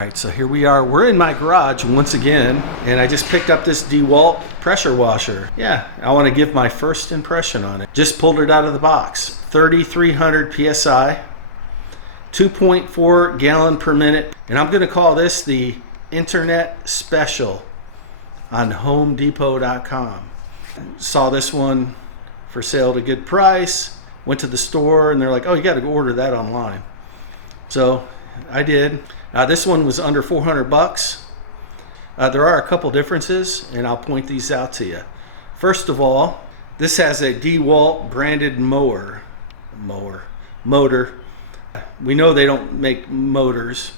All right, so here we are. We're in my garage once again, and I just picked up this Dewalt pressure washer. Yeah, I want to give my first impression on it. Just pulled it out of the box. 3,300 PSI, 2.4 gallon per minute, and I'm going to call this the Internet Special on HomeDepot.com. Saw this one for sale at a good price. Went to the store, and they're like, "Oh, you got to order that online." So I did. This one was under 400 bucks. There are a couple differences, and I'll point these out to you. First of all, this has a Dewalt branded motor. We know they don't make motors.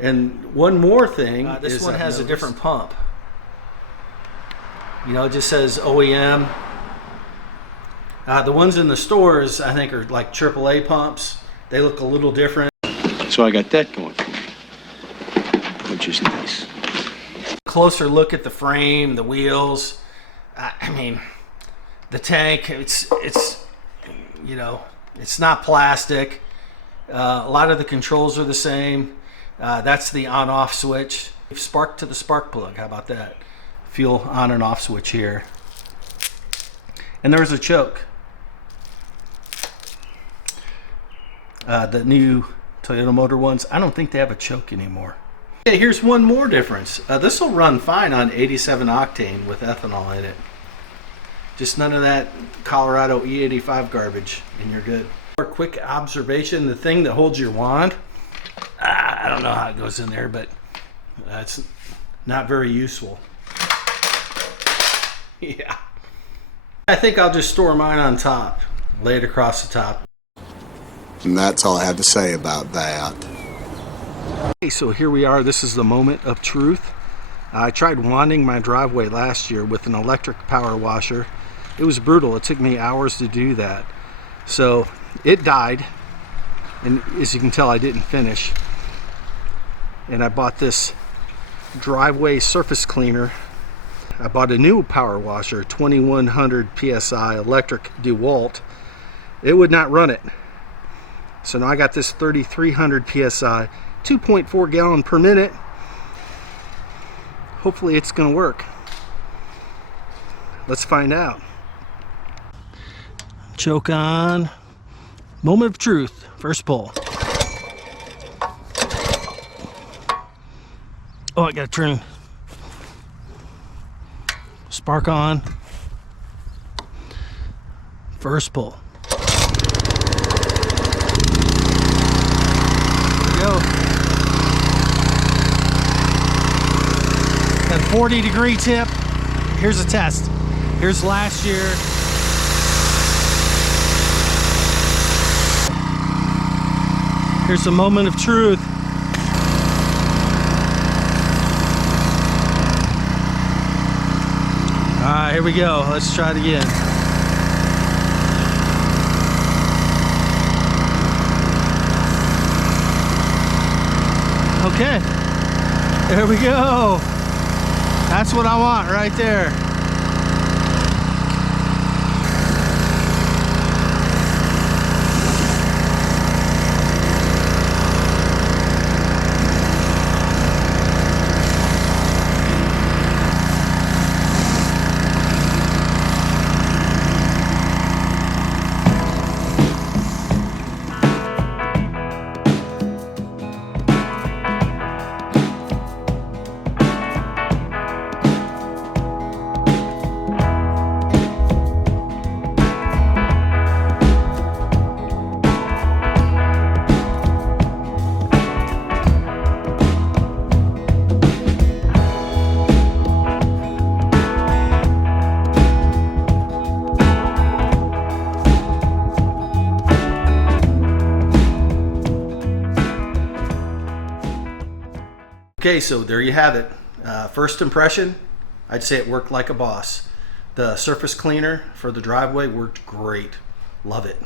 And one more thing, this one has a different pump. You know, it just says OEM. The ones in the stores, I think, are like AAA pumps. They look a little different. So I got that going, which is nice. Closer look at the frame, the wheels. I mean, the tank. It's you know, it's not plastic. A lot of the controls are the same. That's the on-off switch. Spark to the spark plug. How about that? Fuel on and off switch here. And there's a choke. The new Toyota motor ones, I don't think they have a choke anymore. Okay, here's one more difference. This will run fine on 87 octane with ethanol in it. Just none of that Colorado E85 garbage, and you're good. For a quick observation, the thing that holds your wand, I don't know how it goes in there, but it's not very useful. Yeah. I think I'll just store mine on top, lay it across the top. And that's all I have to say about that. Okay, so here we are. This is the moment of truth. I tried wanding my driveway last year with an electric power washer. It was brutal. It took me hours to do that. So it died, and as you can tell, I didn't finish. And I bought this driveway surface cleaner. I bought a new power washer, 2100 PSI electric Dewalt. It would not run it. So now I got this 3,300 PSI, 2.4 gallon per minute. Hopefully it's gonna work. Let's find out. Choke on. Moment of truth. First pull. Oh, I gotta turn. Spark on. First pull. That 40-degree tip. Here's a test. Here's last year. Here's a moment of truth. All right, here we go. Let's try it again. Okay, there we go. That's what I want right there. Okay, so there you have it. First impression, I'd say it worked like a boss. The surface cleaner for the driveway worked great. Love it.